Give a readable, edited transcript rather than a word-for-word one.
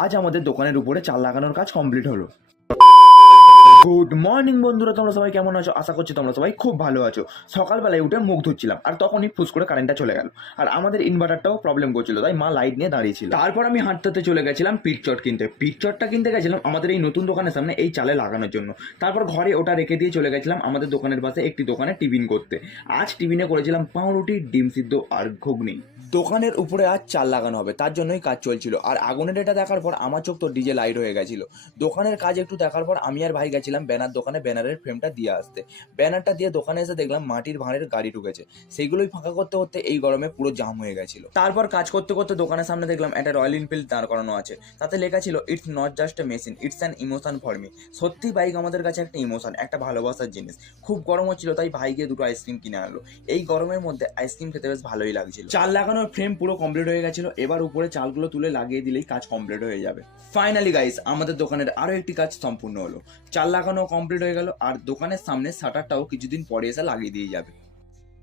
আজ আমাদের দোকানের উপরে চাল লাগানোর কাজ কমপ্লিট হলো। গুড মর্নিং বন্ধুরা, তোমরা সবাই কেমন আছো? আশা করছি তোমরা সবাই খুব ভালো আছো। সকালবেলায় উঠে মুখ ধুচ্ছিলাম আর তখনই ফুস করে কারেন্টটা চলে গেল। আর আমাদের ইনভার্টারটাও প্রবলেম করছিল, তাই মা লাইট নিয়ে দাঁড়িয়েছিল। তারপর আমি হাঁটতে চলে গেছিলাম পিটচট কিনতে। পিটচটটা কিনতে গেছিলাম আমাদের এই নতুন দোকানের সামনে এই চালে লাগানোর জন্য। তারপর ঘরে ওটা রেখে দিয়ে চলে গেছিলাম আমাদের দোকানের পাশে একটি দোকানে টিফিন করতে। আজ টিফিনে করেছিলাম পাউরুটি, ডিম সিদ্ধ আর ঘুগনি। দোকানের উপরে আজ চাল লাগানো হবে, তার জন্যই কাজ চলছিল। আর আগুনের এটা দেখার পর আমার চোখ তো ডিজে লাইট হয়ে গেছিল। দোকানের কাজ একটু দেখার পর আমি আর ভাই গেছিলাম ব্যানার দোকানে ব্যানারের ফ্রেমটা দিয়ে আসতে। ব্যানারটা দিয়ে দোকানে এসে দেখলাম মাটির ভাঁড়ের গাড়ি ঢুকেছে। সেইগুলোই ফাঁকা করতে করতে এই গরমে পুরো জাম হয়ে গেছিল। তারপর কাজ করতে করতে দোকানের সামনে দেখলাম একটা রয়্যাল এনফিল্ড দাঁড় করানো আছে। তাতে লেখা ছিল it's not just a machine, it's an emotion for me. সত্যি বাইক আমাদের কাছে একটা ইমোশন, একটা ভালোবাসার জিনিস। খুব গরম হচ্ছিল, তাই ভাই গিয়ে দুটো আইসক্রিম কিনে আনলো। এই গরমের মধ্যে আইসক্রিম খেতে বেশ ভালোই লাগছিল। চাল লাগানোর ফ্রেম পুরো কমপ্লিট হয়ে গেছিল। এবার উপরে চালগুলো তুলে লাগিয়ে দিলেই কাজ কমপ্লিট হয়ে যাবে। ফাইনালি গাইস, আমাদের দোকানের আরো একটি কাজ সম্পূর্ণ হলো। চাল লাগানো কমপ্লিট হয়ে গেল আর দোকানের সামনে শাটারটাও কিছুদিন পরে এসে লাগিয়ে দিয়ে যাবে।